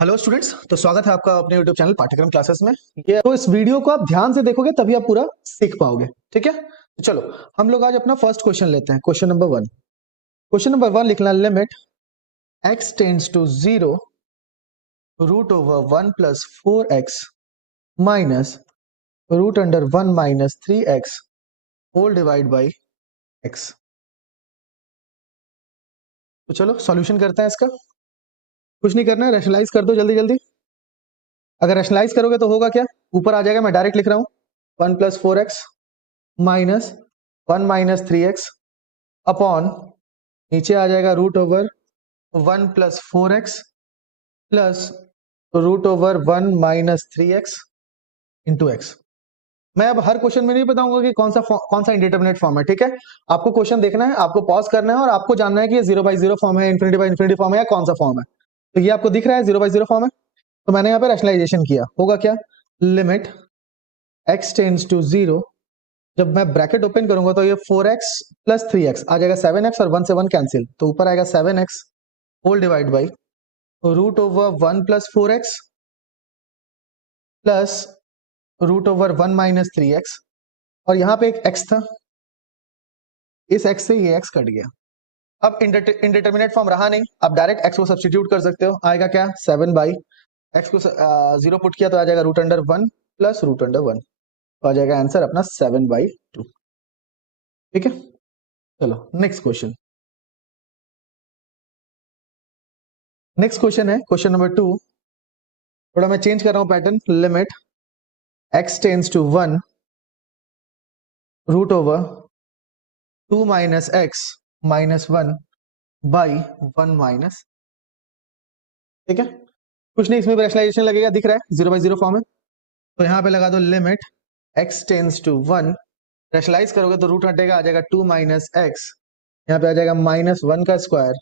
Hello students. तो स्वागत है आपका अपने यूट्यूब चैनल पाठ्यक्रम क्लासेस में। ये तो इस वीडियो को आप ध्यान से देखोगे तभी आप पूरा सीख पाओगे। ठीक है, तो चलो हम लोग आज अपना फर्स्ट क्वेश्चन लेते हैं। Question number one. Question number one लिखना, limit x tends to 0 root over 1 plus 4x minus root under 1 minus 3x whole divide by x। तो चलो सॉल्यूशन करते हैं इसका। कुछ नहीं करना है, रैशनलाइज कर दो जल्दी जल्दी। अगर रैशनलाइज करोगे तो होगा क्या, ऊपर आ जाएगा, मैं डायरेक्ट लिख रहा हूं 1 plus 4x minus 1 minus 3x upon नीचे आ जाएगा root over 1 plus 4x plus root over 1 minus 3x into x. मैं अब हर क्वेश्चन में नहीं बताऊंगा कि कौन सा इंडिटरमिनेट फॉर्म है। ठीक है, आपको क्वेश्चन देखना है, आपको पॉज करना है और आपको जानना है कि ये 0/0 फॉर्म है, इन्फिनिटी बाई इन्फिनिटी फॉर्म है या कौन सा फॉर्म है। तो ये आपको दिख रहा है 0/0 फॉर्म है, तो मैंने यहाँ पे रैशनलाइजेशन किया। होगा क्या, लिमिट x टेंड्स टू 0, जब मैं ब्रैकेट ओपन करूंगा तो ये 4x प्लस 3x आ जाएगा 7x और 1 से 1 कैंसिल, तो ऊपर आएगा 7x whole divide by root over 1 plus 4x plus root over 1 minus 3x, और यहाँ पे एक x था, इस x से ये x कट गया। अब इंडिटरमिनेट फॉर्म रहा नहीं, अब डायरेक्ट x को सब्स्टिट्यूट कर सकते हो। आएगा क्या, 7 बाई x को 0 पुट किया तो आ जाएगा root under 1 plus root under 1, तो आ जाएगा आंसर अपना 7/2। ठीक है, चलो नेक्स्ट क्वेश्चन। नेक्स्ट क्वेश्चन है क्वेश्चन नंबर 2। थोड़ा मैं चेंज कर रहा हूं pattern. Limit x tends to 1 root over 2 minus x minus 1 by 1 minus. ठीक है, कुछ नहीं, इसमें भी रैशनलाइजेशन लगेगा, दिख रहा है 0/0 फॉर्म है, तो यहाँ पे लगा दो limit x tends to 1। Rationalise करोगे तो रूट हटेगा, आ जाएगा 2 माइनस एक्स, यहाँ पे आ जाएगा माइनस 1 का स्क्वायर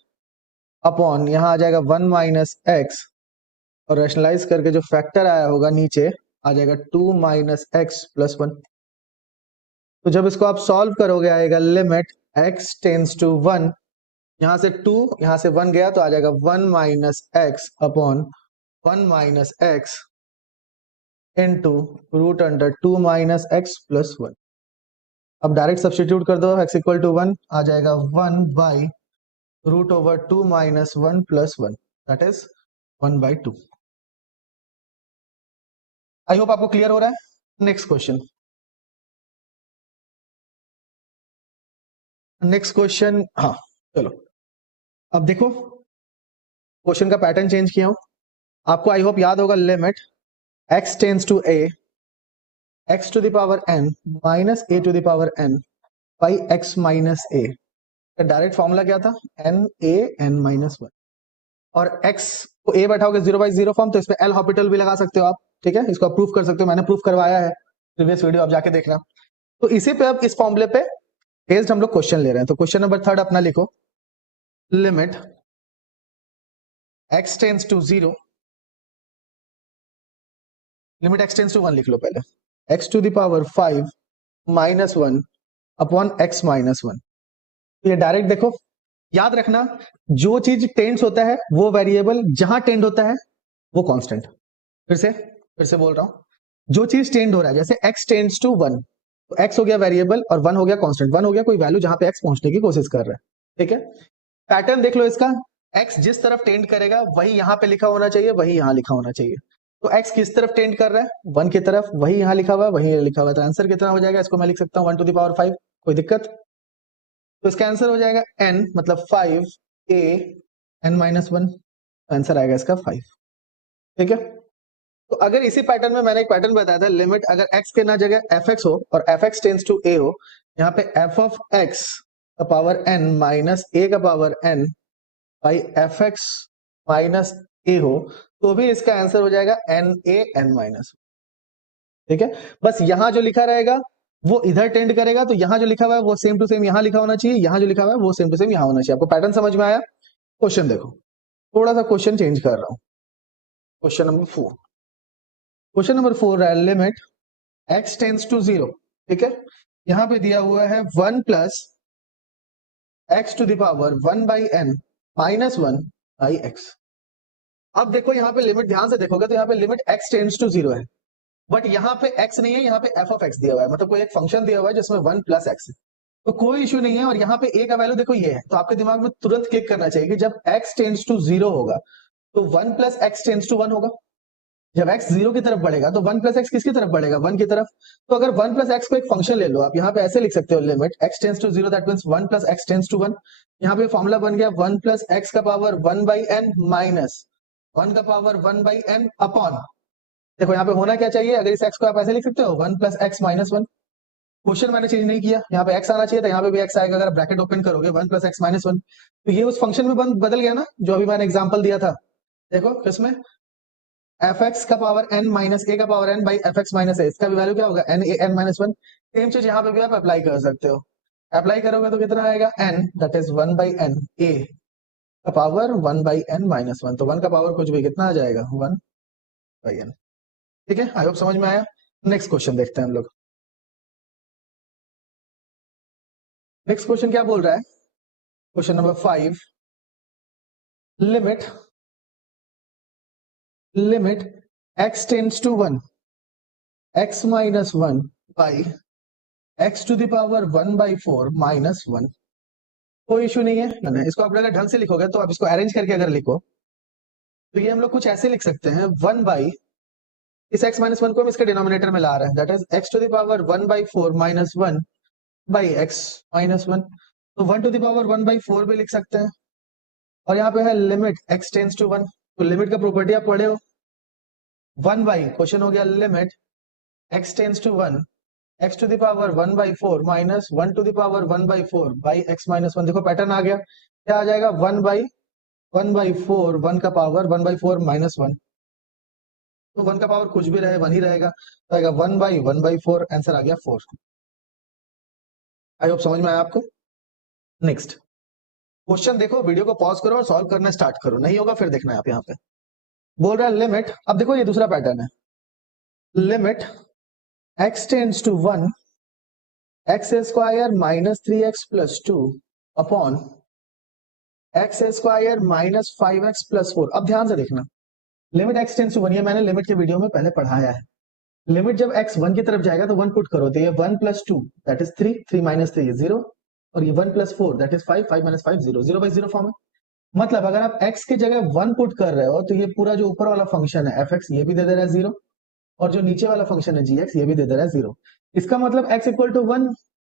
अपॉन यहाँ आ जाएगा 1 माइनस एक्स, और रैशनलाइज करके जो फैक्टर आया होगा नीचे आ जाएगा 2 माइनस एक्स प्लस 1। तो जब इसको आप सॉल्व करोगे आएगा लिमिट x टेंड्स टू 1, यहां से 2 यहां से 1 गया तो आ जाएगा 1 minus x upon 1 minus x into root under 2 minus x plus 1। अब डायरेक्ट सब्स्टिट्यूट कर दो, x इक्वल टू 1 आ जाएगा 1 by root over 2 minus 1 plus 1, that is 1/2। I hope आपको क्लियर हो रहा है। Next question. नेक्स्ट क्वेश्चन, हाँ चलो अब देखो, क्वेश्चन का पैटर्न चेंज किया हूं, आपको आई होप याद होगा। Limit x tends to a x to the power n minus a to the power n by x minus a। Direct formula क्या था, n a n माइनस 1, और x को a बैठाओगे 0/0 फॉर्म, तो इसमें l हॉपिटल भी लगा सकते हो आप। ठीक है, इसको आप प्रूफ कर सकते हो, मैंने प्रूफ करवाया है, प्रीवियस वीडियो आप जाके देखना। तो इसी पे अब इस फॉर्मूले पे बेस्ड हम लोग क्वेश्चन ले रहे हैं। तो क्वेश्चन नंबर 3 अपना लिखो, limit x tends to 0, limit x tends to 1 लिख लो पहले, x to the power 5 minus 1 upon x minus 1। तो ये डायरेक्ट देखो, याद रखना जो चीज टेंड्स होता है वो वेरिएबल, जहां टेंड होता है वो कांस्टेंट। फिर से बोल रहा हूं, जो चीज टेंड हो रहा है, जैसे x टेंड्स टू 1, तो x हो गया वेरिएबल और 1 हो गया कांस्टेंट। 1 हो गया कोई वैल्यू जहां पे x पहुंचने की कोशिश कर रहा है। ठीक है, पैटर्न देख लो इसका, x जिस तरफ टेंड करेगा वही यहां पे लिखा होना चाहिए, वही यहां लिखा होना चाहिए। तो x किस तरफ टेंड कर रहा है, 1 की तरफ, वही यहां लिखा हुआ है, वही लिखा हुआ है। तो आंसर कितना हो जाएगा, इसको मैं लिख सकता हूं 1 टू द पावर 5, कोई दिक्कत। तो इसका आंसर हो जाएगा n मतलब 5 a n माइनस 1, आंसर आएगा इसका 5। ठीक है, तो अगर इसी पैटर्न में मैंने एक पैटर्न बताया था, लिमिट अगर x के ना जगह fx हो और fx टेंड्स टू a हो, यहाँ पे f ऑफ x का पावर n माइनस a का power n by fx minus a हो, तो भी इसका आंसर हो जाएगा n a n माइनस। ठीक है, बस यहां जो लिखा रहेगा वो इधर टेंड करेगा, तो यहां जो लिखा हुआ है वो सेम टू सेम यहां लिखा होना चाहिए, यहां जो लिखा हुआ है वो सेम टू सेम यहां होना चाहिए। आपको पैटर्न समझ में आया। क्वेश्चन देखो, थोड़ा सा क्वेश्चन चेंज कर रहा हूं। क्वेश्चन नंबर 4, क्वेश्चन नंबर 4 है लिमिट x टेंड्स टू 0। ठीक है, यहां पे दिया हुआ है 1 plus x to the power 1 by n minus 1 by x। अब देखो यहाँ पे लिमिट ध्यान से देखोगे तो यहाँ पे लिमिट x टेंड्स टू 0 है, बट यहाँ पे x नहीं है, यहाँ पे f ऑफ x दिया हुआ है, मतलब कोई एक फंक्शन दिया हुआ है जिसमें 1 प्लस एक्स है, तो कोई इश्यू नहीं है। और यहाँ पे a का वैल्यू देखो ये है, तो आपके दिमाग में तुरंत क्लिक करना चाहिए कि जब x टेंड्स टू 0 होगा तो 1 प्लस एक्स टेंड्स टू 1 होगा। जब x 0 की तरफ बढ़ेगा तो 1 प्लस एक्स किसकी तरफ बढ़ेगा, 1 की तरफ। तो अगर 1 प्लस एक्स को एक फंक्शन ले लो आप, यहाँ पे ऐसे लिख सकते हो limit x tends to 0 that means 1 plus x tends to 1। यहाँ पे फॉर्मूला बन गया 1 प्लस एक्स का पावर 1 बाई एन माइनस 1 का पावर 1 बाई एन अपॉन, देखो यहाँ पे होना क्या चाहिए, अगर इस x को आप ऐसे लिख सकते हो 1 प्लस एक्स माइनस 1। क्वेश्चन मैंने चेंज नहीं किया, यहाँ पे x आना चाहिए था, यहाँ पे भी x आएगा। अगर ब्रैकेट ओपन करोगे 1 प्लस एक्स माइनस 1, तो ये उस फंक्शन में बदल गया ना जो अभी मैंने एग्जांपल दिया था। देखो किसमें एफ एक्स का पावर एन माइनस ए का power N by F X minus A, इसका भी वैल्यू क्या होगा N A N minus 1। Same चीज यहाँ पे भी आप अप्लाई कर सकते हो। अप्लाई करोगे तो कितना आएगा n that is 1 by n a का पावर 1 बाई एन माइनस 1, तो 1 का पावर कुछ भी कितना आ जाएगा 1 बाई एन। ठीक है, आई होप समझ में आया। नेक्स्ट क्वेश्चन देखते हैं हम लोग। नेक्स्ट क्वेश्चन क्या बोल रहा है, question number 5, limit x tends to 1 x minus 1 by x to the power 1 by 4 minus 1। कोई इशू नहीं है, इसको आप अगर ढंग से लिखोगे तो आप इसको अरेंज करके अगर लिखो तो ये हम लोग कुछ ऐसे लिख सकते हैं 1 बाई, इस x माइनस 1 को हम इसके डिनोमिनेटर में ला रहे हैं, that is x to the power 1 by 4 minus 1 by x minus 1। तो 1 टू द पावर 1 बाई 4 भी लिख सकते हैं। और यहाँ पे है लिमिट x टेंड्स टू 1, तो लिमिट का प्रॉपर्टी आप पढ़े हो, 1 बाई क्वेश्चन हो गया limit x tends to 1 x to the power 1 by 4 minus 1 to the power 1 by 4 by x minus 1। देखो पैटर्न आ गया, क्या आ जाएगा 1 बाई 4 1 का पावर 1 बाई 4 माइनस 1, तो 1 का पावर कुछ भी रहे 1 ही रहेगा, तो आएगा 1 बाई 4, आंसर आ गया 4। आई होप समझ में आया आपको। नेक्स्ट क्वेश्चन देखो, वीडियो को पॉज करो और सॉल्व करना स्टार्ट करो, नहीं होगा फिर देखना है आप। यहाँ पे बोल रहा है लिमिट, अब देखो ये दूसरा पैटर्न है, limit x tends to 1 x square minus 3x plus 2 upon x square minus 5x plus 4। अब ध्यान से देखना, लिमिट x टेंड्स टू 1, ये मैंने लिमिट के वीडियो में पहले पढ़ाया है। लिमिट जब x 1 की तरफ जाएगा तो 1 पुट करो, तो ये 1 plus 2 that is 3, 3 minus 3 is 0, और ये 1 plus 4 that is 5, 5 minus 5 0, 0 by 0 form है। मतलब अगर आप x की जगह 1 पुट कर रहे हो तो ये पूरा जो ऊपर वाला फंक्शन है fx ये भी दे दे रहा है 0, और जो नीचे वाला फंक्शन है gx ये भी दे दे रहा है 0। इसका मतलब x इक्वल टू 1,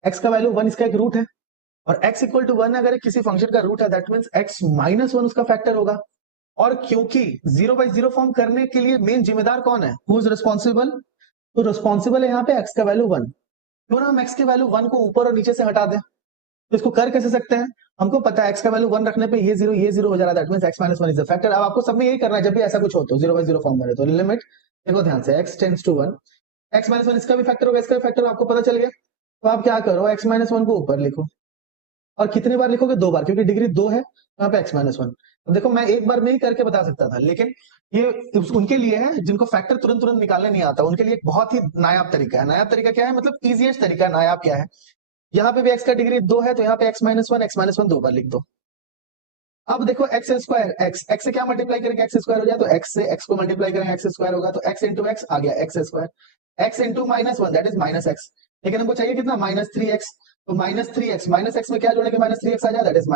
x का वैल्यू 1 इसका एक रूट है, और x इक्वल टू 1 अगर किसी फंक्शन का रूट है दैट मींस x माइनस 1 उसका फैक्टर होगा। और क्योंकि 0 बाई 0 फॉर्म करने के लिए मेन जिम्मेदार कौन है, हु इज रिस्पॉन्सिबल, तो रिस्पॉन्सिबल है यहाँ पे x का वैल्यू 1। क्यों ना हम x के वैल्यू 1 को ऊपर और नीचे से हटा दें, तो इसको कर कैसे सकते हैं, हमको पता है x का वैल्यू 1 रखने पे ये 0 हो जा रहा है, that means x minus 1 is the factor. अब आपको सब में यही करना है जब भी ऐसा कुछ हो तो 0 बाई 0 फॉर्म बने, तो लिमिट देखो ध्यान से x tends to 1 x minus 1 इसका भी फैक्टर होगा, इसका भी फैक्टर आपको पता चल गया। तो आप क्या करो x माइनस 1 को ऊपर लिखो, और कितनी बार लिखोगे, 2 बार, क्योंकि डिग्री 2 है यहाँ पे x माइनस 1। अब देखो मैं एक बार में ही करके बता सकता था, लेकिन ये उनके लिए है जिनको फैक्टर तुरंत तुरंत निकालने नहीं आता, उनके लिए एक बहुत ही नायाब तरीका है। नायाब तरीका क्या है, मतलब इजीएस्ट तरीका है। नायाब क्या है, यहाँ पे भी x का डिग्री 2 है तो यहाँ पे x माइनस 1 2 बार लिख दो। अब देखो एक्स स्क्वायर, x से क्या मल्टीप्लाई करेंगे, एक्स स्क्वायर हो जाए, तो x से x को मल्टीप्लाई करेंगे, एक्स स्क्वायर होगा, तो x इंटू एक्स आ गया x square, x into minus 1 that is minus x. लेकिन हमको चाहिए कितना, माइनस 3x, तो माइनस एक्स में क्या जोड़ेंगे, माइनस 3x आ जाए that is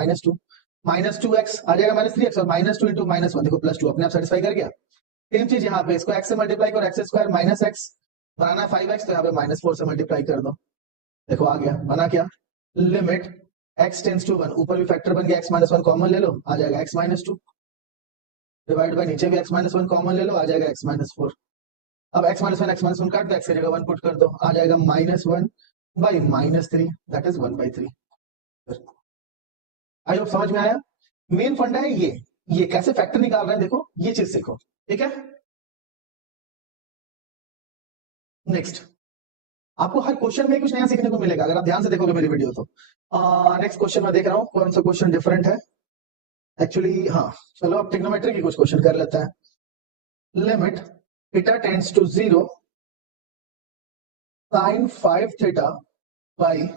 minus two X आ जाएगा, माइनस 3x और माइनस 2 इंटू माइनस 1 देखो प्लस 2 अपने आप सेटिस्फाई कर गया। सेम चीज यहाँ पे, इसको x से मल्टीप्लाई करो, एक्स स्क्वायर माइनस एक्स बनाना 5x, तो यहाँ पे माइनस 4 से मल्टीप्लाई कर दो, देखो आ गया, बना क्या, लिमिट x टेंड्स टू 1, ऊपर भी फैक्टर बन गया, x माइनस 1 कॉमन ले लो आ जाएगा x माइनस 2, डिवाइड बाय नीचे भी x माइनस 1 कॉमन ले लो आ जाएगा x माइनस 4। अब x माइनस 1 काट दो, x की जगह 1 पुट कर दो, आ जाएगा minus 1 by minus 3 that is 1 by 3। I hope समझ में आया। मेन फंडा है ये कैसे फैक्टर निकाल रहे हैं, देखो ये चीज सीखो, ठीक है। नेक्स्ट आपको हर क्वेश्चन में कुछ नया सीखने को मिलेगा अगर आप ध्यान से देखोगे मेरी वीडियो तो। नेक्स्ट क्वेश्चन मैं देख रहा हूँ कौन सा क्वेश्चन डिफरेंट है एक्चुअली, हाँ चलो अब ट्रिग्नोमेट्री की कुछ क्वेश्चन कर लेते हैं। Limit theta tends to 0 sin 5 theta by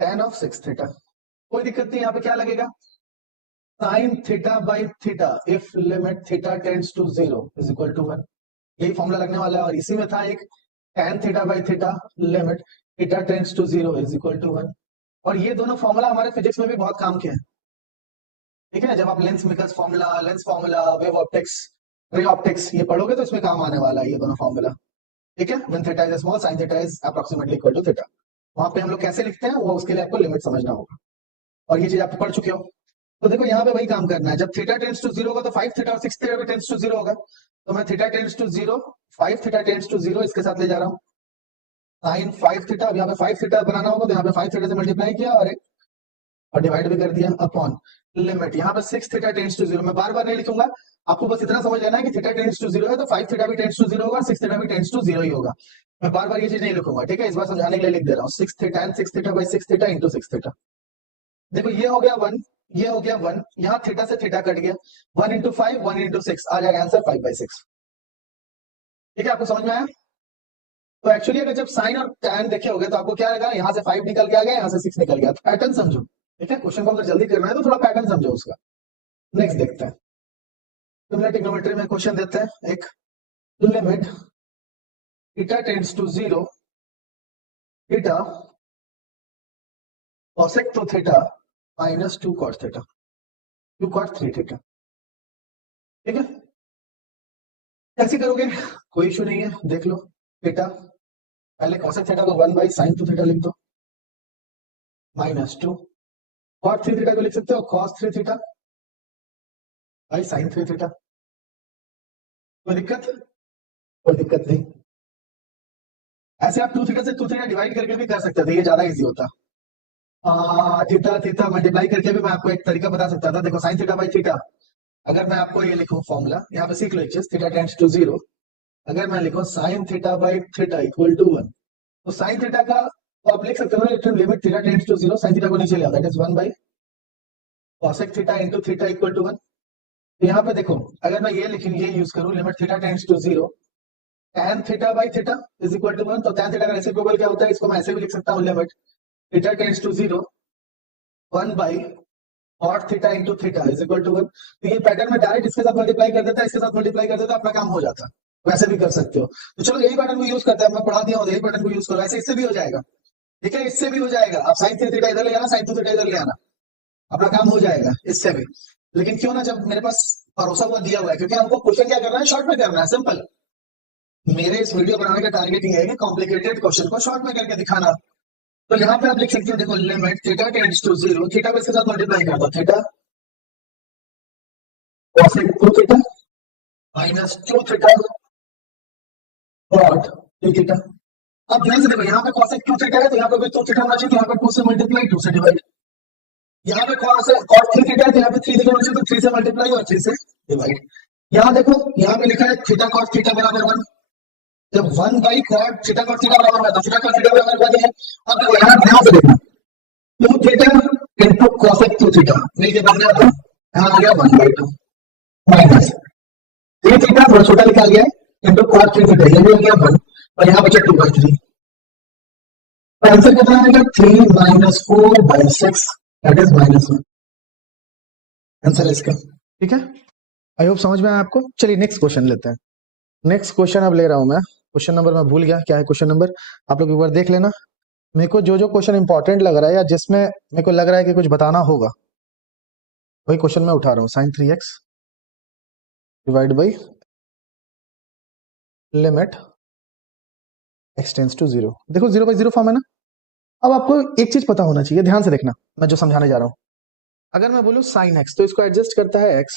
tan of 6 theta. कोई दिक्कत नहीं, यहाँ पे क्या लगेगा, sine theta by theta if limit theta tends to 0 is equal to 1। यही फॉर्मूला लगने वाला है। और इसी में था एक tan theta by theta limit theta tends to 0 is equal to 1। और ये दोनों फॉर्मूला हमारे फिजिक्स में भी बहुत काम के हैं। ठीक है, जब आप lens formula wave optics ray optics ये पढ़ोगे तो इसमें काम आने वाला है ये दोनों फॉर्मूला। ठीक है, when theta is small sine theta is approximately equal to theta. वहां पे हम लोग कैसे लिखते हैं वो उसके लिए आपको लिमिट समझना होगा। और ये चीज आप पढ़ चुके हो। तो देखो यहाँ पे वही काम करना है। जब थीटा टेंड्स टू 0 होगा तो 5 थीटा और 6 थीटा भी टेंड्स टू 0 होगा। तो मैं theta tends to 0 5 theta tends to 0 इसके साथ ले जा रहा हूँ। साइन 5 थीटा, अब यहाँ पे 5 थीटा बनाना होगा तो यहाँ पे 5 थीटा से मल्टीप्लाई किया और डिवाइड भी कर दिया अपॉन लिमिट। यहाँ पे 6 थीटा टेंड्स टू 0 मैं बार बार नहीं लिखूंगा। आपको बस इतना समझ लेना है कि थीटा टेंड्स टू 0 है तो 5 थीटा भी टेंड्स टू 0 होगा और 6 थीटा भी टेंड्स टू 0 ही होगा। मैं बार बार ये चीज नहीं लिखूंगा। ठीक है, इस बार समझाने के लिए लिख दे रहा हूँ 6 theta and 6 theta by 6 theta into 6 theta. देखो ये हो गया 1, ये हो गया 1, यहाँ थीटा से थीटा कट गया। 1 इंटू 5 1 इंटू 6 आ जाएगा आंसर 5/6। ठीक है, आपको समझ में आया? तो एक्चुअली अगर जब साइन और टैन देखे होगे तो आपको क्या लगा, यहाँ से 5 निकल के आ गया, यहाँ से 6 निकल गया। तो पैटर्न समझो। ठीक है, क्वेश्चन को अगर जल्दी करना है तो थोड़ा पैटर्न समझो उसका। नेक्स्ट देखते हैं। सिमिलर ट्रिग्नोमेट्री में क्वेश्चन देते हैं एक। Limit theta tends to 0 theta cosec तो theta minus 2 cot theta 2 cot 3 theta. ठीक है, कैसे करोगे? कोई इशू नहीं है, देख लो। थीटा पहले cosec थीटा को 1 बाई साइन 2 थीटा लिख दो माइनस 2। cot 3 थीटा को लिख सकते हो cos 3 theta by sine 3 theta. कोई दिक्कत? कोई दिक्कत नहीं। ऐसे आप 2 थीटा से 2 थीटा डिवाइड करके भी कर सकते थे, ये ज्यादा इजी होता। थीटा थीटा मल्टीप्लाई करके भी मैं आपको एक तरीका बता सकता था। देखो साइन थीटा बाई थीटा, अगर मैं आपको ये लिखूं फॉर्मूला, यहाँ पे सीख लो एक चीज, थीटा टेंड्स टू 0। अगर मैं लिखूं sine theta by theta equal to 1, तो साइन थीटा का तो आप लिख सकते हो limit theta tends to 0 sine theta को नीचे ले आता है, that is 1 by cosec theta into theta equal to 1। तो यहाँ पे देखो, अगर मैं ये लिखूं, ये यूज करूं, limit theta tends to 0 tan theta by theta is equal to 1। तो tan थीटा का रेसिप्रोकल क्या होता है, इसको मैं ऐसे भी लिख सकता हूँ, limit theta tends to 0 1 by cot theta into theta is equal to 1। तो ये पैटर्न में डायरेक्ट इसके साथ मल्टीप्लाई कर देता है, इसके साथ मल्टीप्लाई कर देता है, अपना काम हो जाता है। वैसे भी कर सकते हो। तो चलो यही पैटर्न को यूज करते हैं, मैं पढ़ा दिया हूँ, यही पैटर्न को यूज करो। ऐसे इससे भी हो जाएगा। ठीक है, इससे भी हो जाएगा। आप साइन थीटा इधर ले आना, साइन टू थीटा इधर ले आना, अपना काम हो जाएगा इससे भी। लेकिन क्यों ना, जब मेरे पास भरोसा हुआ दिया हुआ है, क्योंकि हमको क्वेश्चन क्या करना है, शॉर्ट में करना है, सिंपल। मेरे इस वीडियो बनाने का टारगेट ये है कि कॉम्प्लिकेटेड क्वेश्चन को शॉर्ट में करके दिखाना। तो यहाँ पे आप लिख सकते हो, देखो limit theta tends to 0 theta को इसके साथ मल्टीप्लाई कर दो, theta cosec 2 theta minus 2 theta cot 3 theta. अब ध्यान से देखो, यहाँ पे cosec 2 थीटा है तो यहाँ पे भी 2 थीटा होना चाहिए, तो यहाँ पे 2 से मल्टीप्लाई 2 से डिवाइड। यहाँ पे cot 3 थीटा है तो यहाँ पे 3 थीटा होना चाहिए, तो 3 से मल्टीप्लाई और 3 से डिवाइड। यहाँ देखो, यहाँ पे लिखा है थीटा cos थीटा बराबर 1। जब 1 by cot theta cos theta बराबर 1 तो थीटा cos थीटा बराबर 1 है। अब देखो यहाँ ध्यान से देखना, 2 थीटा इंटू cosec 2 थीटा मिलके बन गया था, यहाँ आ गया 1 बाई 2 माइनस 3 थीटा थोड़ा छोटा लिखा गया है इंटू cot 3 थीटा, ये भी हो गया 1 और यहाँ बचा 2 बाई 3। तो आंसर कितना आएगा, 3 minus 4 by 6 that is minus 1। Answer है इसका। ठीक है, आई होप समझ में आया आपको। चलिए नेक्स्ट क्वेश्चन लेते हैं। नेक्स्ट क्वेश्चन अब ले रहा हूं मैं, क्वेश्चन नंबर मैं भूल गया क्या है क्वेश्चन नंबर, आप लोग एक बार देख लेना। मेरे को जो जो क्वेश्चन इंपॉर्टेंट लग रहा है या जिसमें मेरे को लग रहा है कि कुछ बताना होगा, वही क्वेश्चन मैं उठा रहा हूँ। Sine 3x divide by limit x tends to 0। देखो 0/0 फॉर्म है ना। अब आपको एक चीज पता होना चाहिए, ध्यान से देखना मैं जो समझाने जा रहा हूँ। अगर मैं बोलूँ साइन x तो इसको एडजस्ट करता है x,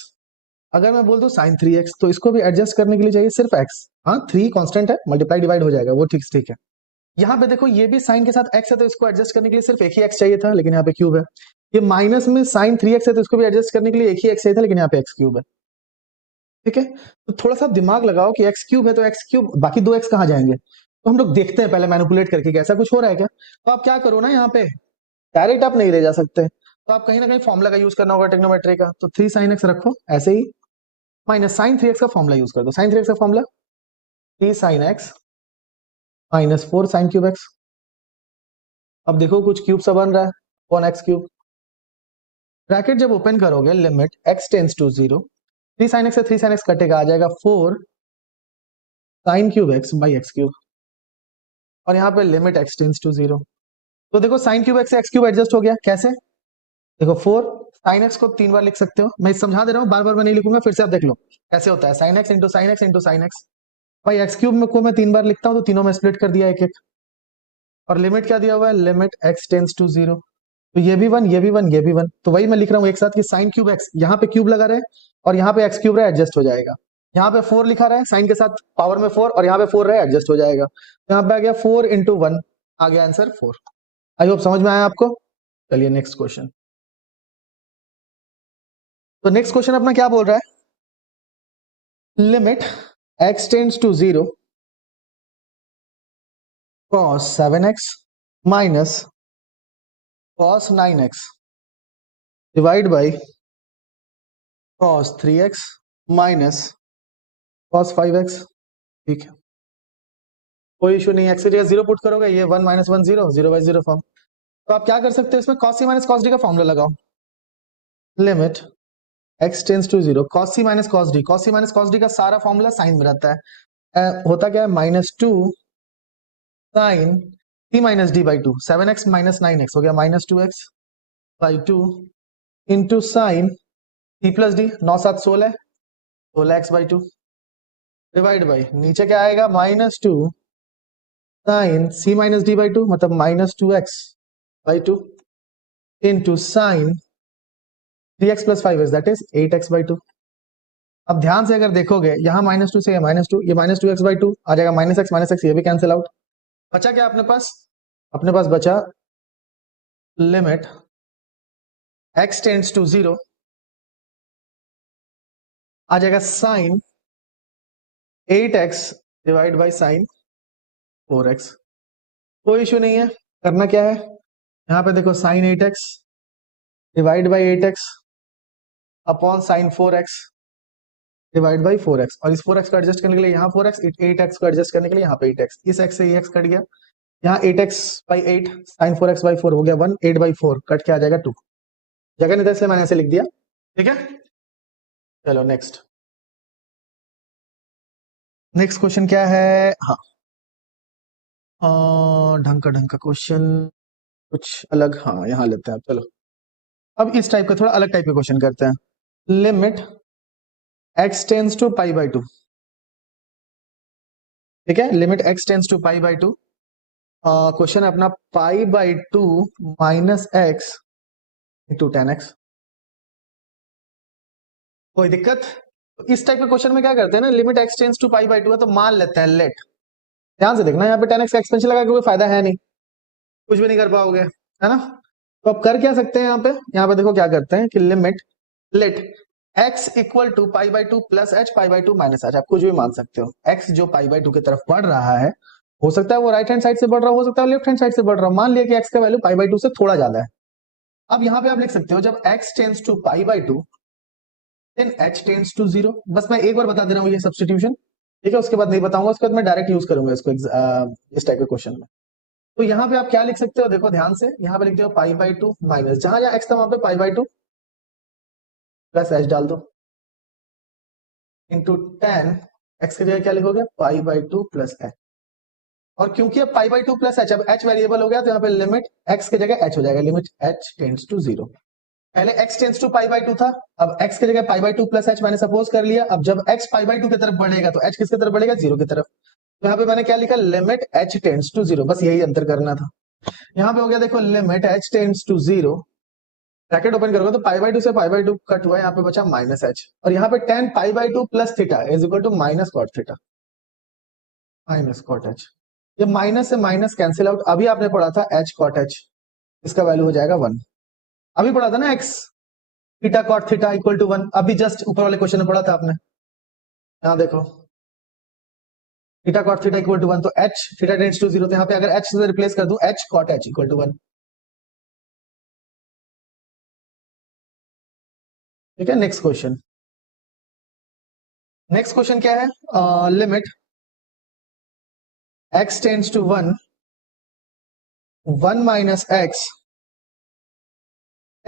अगर मैं बोल दूं साइन 3x तो इसको भी एडजस्ट करने के लिए चाहिए सिर्फ x। हाँ 3 कांस्टेंट है, मल्टीप्लाई डिवाइड हो जाएगा, वो ठीक ठीक है। यहाँ पे देखो, ये भी साइन के साथ x है तो इसको एडजस्ट करने के लिए सिर्फ एक ही x चाहिए था, लेकिन यहाँ पे क्यूब है। ये माइनस में साइन 3x है तो इसको भी एडजस्ट करने के लिए एक ही x चाहिए था, लेकिन यहाँ पे x क्यूब है। ठीक है, तो थोड़ा सा दिमाग लगाओ कि x क्यूब है तो x क्यूब, बाकी 2x कहाँ जाएंगे। तो हम लोग देखते हैं पहले मैनिपुलेट करके कि ऐसा कुछ हो रहा है क्या। तो आप क्या करो ना, यहाँ पे डायरेक्ट आप नहीं ले जा सकते, तो आप कहीं ना कहीं फॉर्मुला का यूज करना होगा ट्रिग्नोमेट्री का। तो 3 sin x रखो ऐसे ही, माइनस साइन 3x का फॉर्मुला यूज कर दो। साइन 3x का formula 3 sin x minus 4 sin cube x। अब देखो कुछ क्यूब सा बन रहा है, 1 x क्यूब। ब्रैकेट जब ओपन करोगे limit x tends to 0, 3 sin x से 3 sin x कटेगा, आ जाएगा 4 sin cube x by x cube, और यहाँ पे लिमिट x टेंस टू 0। तो देखो sin क्यूब x से x क्यूब एडजस्ट हो गया, कैसे? देखो 4 sin x को 3 बार लिख सकते हो, मैं समझा दे रहा हूँ, बार बार मैं नहीं लिखूंगा, फिर से आप देख लो कैसे होता है। sin x into sine x into sine x, भाई x क्यूब में को मैं 3 बार लिखता हूँ तो तीनों में स्प्लिट कर दिया एक एक, और लिमिट क्या दिया हुआ है? Limit x tends to 0। तो ये भी 1, ये भी 1, ये भी 1, तो वही मैं लिख रहा हूँ एक साथ कि साइन क्यूब x, यहाँ पे क्यूब लगा रहे और यहाँ पे x क्यूब रहे, एडजस्ट हो जाएगा। यहाँ पे 4 लिखा रहा है साइन के साथ पावर में 4, और यहाँ पे 4 रहे, एडजस्ट हो जाएगा। तो यहाँ पे आ गया 4 इंटू 1, आ गया आंसर 4। आई होप समझ में आया आपको। चलिए नेक्स्ट क्वेश्चन। तो नेक्स्ट क्वेश्चन अपना क्या बोल रहा है? Limit x tends to 0 cos 7x minus cos 9x divide by cos 3x minus cos 5x। ठीक है, कोई इशू नहीं है। x की जगह 0 पुट करोगे, ये 1 माइनस 1 0, 0 बाई 0 फॉर्म। तो आप क्या कर सकते हो इसमें? cos c minus cos d का फॉर्मूला लगाओ। Limit x tends to 0 cos c minus cos d, cos c minus cos d का सारा फॉर्मूला साइन में रहता है। होता क्या है? -2 sine c minus d by 2, 7x minus 9x हो गया -2x by 2 into sine c plus d, 9 7 16, 16x by 2 divide by, नीचे क्या आएगा? -2 sine c minus d by 2, मतलब -2x by 2 into sine 3x plus 5x, that is 8x by 2। अब ध्यान से अगर देखोगे, यहाँ -2 से -2, ये -2x बाई 2 आ जाएगा, -x, ये भी कैंसिल आउट। बचा क्या अपने पास? अपने पास बचा लिमिट x टेंड्स टू 0, आ जाएगा sign 8x divide by sine 4x। कोई इशू नहीं है। करना क्या है? यहाँ पे देखो sine 8x divide by 8x upon sine 4x divide by 4x, और इस 4x को एडजस्ट करने के लिए यहाँ 4x, 8x को एडजस्ट करने के लिए यहाँ पे 8x, इस x से ये x कट गया, यहाँ 8x by 8 sign 4x by 4 हो गया 1, 8 बाई 4 कट के आ जाएगा 2। जगह नहीं था इसलिए मैंने ऐसे लिख दिया। ठीक है, चलो नेक्स्ट। नेक्स्ट क्वेश्चन क्या है? हाँ, ढंग का क्वेश्चन, कुछ अलग, हाँ यहाँ लेते हैं। चलो अब इस टाइप का थोड़ा अलग टाइप का क्वेश्चन करते हैं। Limit x tends to pi by 2, ठीक है, limit x tends to pi by 2। Question है अपना pi by 2 minus x into 10x। कोई दिक्कत? इस टाइप के क्वेश्चन में क्या करते हैं ना, limit x tends to pi by 2 है तो मान लेते हैं लेट। ध्यान से देखना, यहाँ पे 10x का एक्सपेंशन लगा के कोई फायदा है नहीं, कुछ भी नहीं कर पाओगे, है ना। तो अब कर क्या सकते हैं यहाँ पे देखो क्या करते हैं कि limit let x equal to pi by 2 plus h pi by 2 minus h। आप कुछ भी मान सकते हो। x जो पाई बाई 2 की तरफ बढ़ रहा है, हो सकता है वो राइट हैंड साइड से बढ़ रहा हो सकता है लेफ्ट हैंड साइड से बढ़ रहा हो। मान लिया कि x का वैल्यू पाई बाई 2 से थोड़ा ज्यादा है। अब यहाँ पे आप लिख सकते हो जब x tends to pi by 2 then h tends to 0। बस मैं एक बार बता दे रहा हूँ ये सब्स्टिट्यूशन, ठीक है, उसके बाद नहीं बताऊंगा, उसके बाद मैं डायरेक्ट यूज करूंगा इसको इस टाइप के क्वेश्चन में। तो यहाँ पे आप क्या लिख सकते हो? देखो ध्यान से, यहाँ पे लिखते हो पाई बाई 2 माइनस, जहां जहां x था वहां पे पाई बाई 2 प्लस h डाल दो इंटू 10, x की जगह क्या लिखोगे? पाई बाई 2 प्लस h। और क्योंकि अब पाई बाई 2 प्लस h, अब h वेरिएबल हो गया तो यहाँ पे लिमिट x की जगह h हो जाएगा, लिमिट h टेंड्स टू 0। पहले x tends to pi by 2 था, अब x की जगह पाई बाई 2 प्लस h मैंने सपोज कर लिया। अब जब x पाई बाई 2 की तरफ बढ़ेगा तो h किसकी तरफ बढ़ेगा? 0 की तरफ। तो यहाँ पे मैंने क्या लिखा? लिमिट h टेंड्स टू 0, बस यही अंतर करना था। यहाँ पे हो गया देखो limit h tends to 0, bracket open करोगे तो पाई बाई 2 से पाई बाई 2 कट हुआ, यहाँ पे बचा माइनस h, और यहाँ पे 10 pi by 2 plus theta is equal to minus cot theta, minus cot h। ये माइनस से माइनस कैंसिल आउट। अभी आपने पढ़ा था h कॉट h, इसका वैल्यू हो जाएगा 1। अभी पढ़ा था ना x theta cot theta equal to 1, अभी जस्ट ऊपर वाले क्वेश्चन में पढ़ा था आपने। यहाँ देखो theta cot theta equal to 1, तो h थीटा टेंड्स टू 0, तो यहाँ पे अगर h से रिप्लेस कर दूं h cot h equal to 1। ठीक है, नेक्स्ट क्वेश्चन। नेक्स्ट क्वेश्चन क्या है? Limit x tends to 1, 1 minus x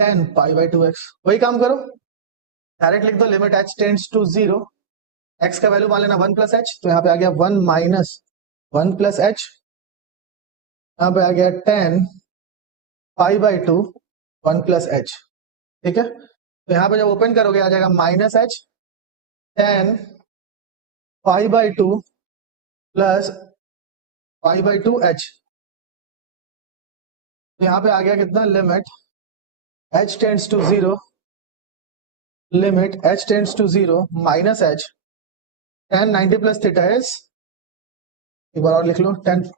10 pi by 2x। वही काम करो, डायरेक्ट लिख दो limit h tends to 0, x का वैल्यू मान लेना 1 प्लस एच, तो यहाँ पे आ गया 1 माइनस 1 प्लस एच, यहाँ पे आ गया 10 पाई बाई 2 1 प्लस एच। ठीक है, तो यहाँ पे जब ओपन करोगे आ जाएगा minus h 10 pi by 2 plus pi by 2 h. तो यहाँ पे आ गया कितना, limit h tends to 0, limit h tends to 0 minus h tan 90 plus theta is, एक बार और लिख लो, 10,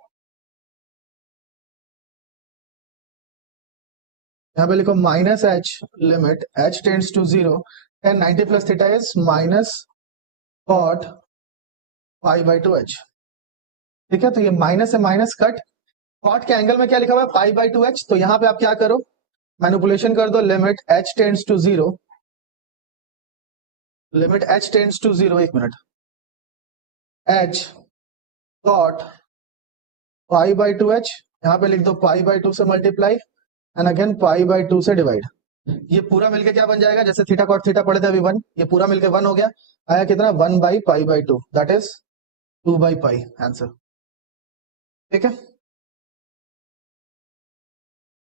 यहाँ पे लिखो minus h, limit h tends to 0 tan 90 plus theta is minus cot pi by 2h। ठीक है, तो ये माइनस से माइनस कट, कॉट के एंगल में क्या लिखा हुआ है, पाई बाई 2h। तो यहाँ पे आप क्या करो, मैनिपुलेशन कर दो, limit h tends to 0, limit h tends to 0, एक minute, h cot pi by 2h, यहाँ पे लिख दो पाई बाई 2 से multiply and again pi by 2 से डिवाइड। ये पूरा मिलके क्या बन जाएगा, जैसे थीटा कॉट थीटा पढ़े थे अभी 1, ये पूरा मिलके 1 हो गया, आया कितना 1 by pi by 2, that is 2 by pi, answer. ठीक है।